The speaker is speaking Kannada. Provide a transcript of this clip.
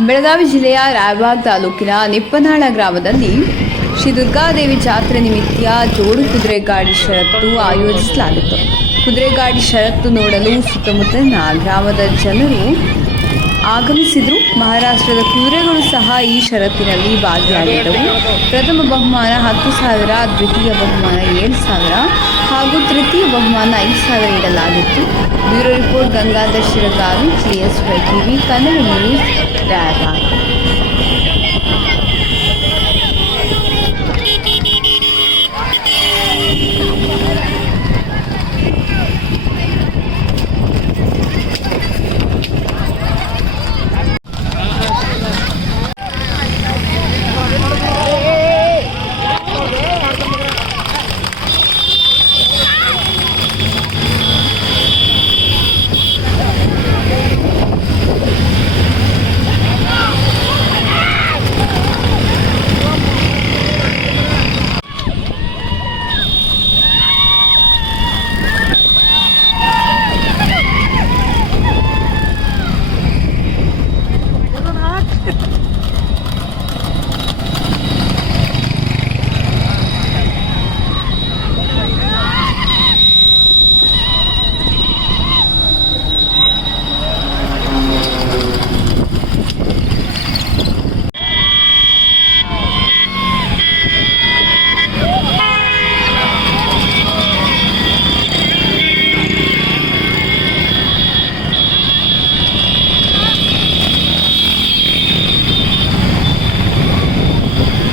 ಬೆಳಗಾವಿ ಜಿಲ್ಲೆಯ ರಾಯಬಾಗ್ ತಾಲೂಕಿನ ನಿಪ್ಪನಾಳ ಗ್ರಾಮದಲ್ಲಿ ಶ್ರೀ ದುರ್ಗಾದೇವಿ ಜಾತ್ರೆ ನಿಮಿತ್ತ ಜೋಡು ಕುದುರೆ ಗಾಡಿ ಷರತ್ತು ಆಯೋಜಿಸಲಾಗಿತ್ತು. ಕುದುರೆ ಗಾಡಿ ಷರತ್ತು ನೋಡಲು ಸುತ್ತಮುತ್ತಲಿನ ಗ್ರಾಮದ ಜನರು ಆಗಮಿಸಿದ್ರು. ಮಹಾರಾಷ್ಟ್ರದ ಕುದುರೆಗಳು ಸಹ ಈ ಷರತ್ತಿನಲ್ಲಿ ಭಾಗಿಯಾಗಿದ್ದವು. ಪ್ರಥಮ ಬಹುಮಾನ ಹತ್ತು ಸಾವಿರ, ದ್ವಿತೀಯ ಬಹುಮಾನ ಏಳು ಸಾವಿರ ಹಾಗೂ ತೃತೀಯ ಬಹುಮಾನ ಐದು ಸಾವಿರ ಇಡಲಾಗಿತ್ತು ಬ್ಯೂರೋ ರಿಪೋರ್ಟ್ ಗಂಗಾಧರ್ ಶಿರಗಾವಿ ಜಿಎಸ್ವೈ ಟಿವಿ, ಕನ್ನಡ ನ್ಯೂಸ್ ರಾಯಬಾಗ್